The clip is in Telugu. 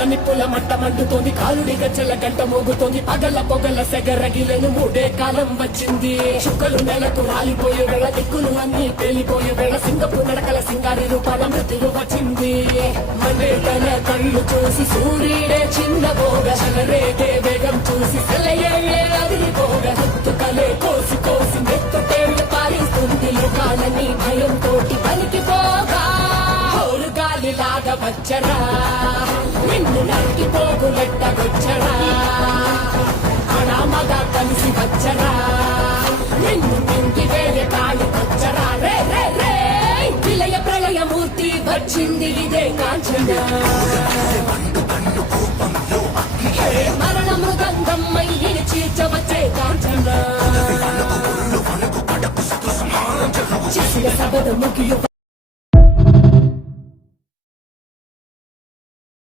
కళ్ళ నిప్పుల మంట మండుతోంది, కాలుడి గజ్జల గంట మోగుతోంది, పగల పొగల సెగరగిలను మూడే కాలం వచ్చింది. చుక్కలు నెలకు రాలిపోయే వేళ, దిక్కులు అన్ని పేలిపోయే వేళ, సింగపు నడకల సింగారి రూపాల మృత్యువు వచ్చింది. మనే తన కళ్ళు చూసి సూర్యుడే చిన్నబోగా, చలరేగే వేగం చూసి సెలయే అదిరిపోగా, కలే కోసి కోసి మెత్తుటేళ్లు పారిస్తుంది. లోకాలని భయంతోటి పలికిపోగా, గాలిలాగా వచ్చరా నిన్ను నరికి పోగులెట్టగొచ్చరా, అనామగా కలిసి వచ్చరా నిన్ను మింగి వేరే కాలికొచ్చరా. రే రే రే విలయ ప్రళయమూర్తి వచ్చింది ఇదే కాంచన, మరణ మృదంగం మయ్యిని చీల్చవచ్చే కాంచన. చేసిన సబద ముగియు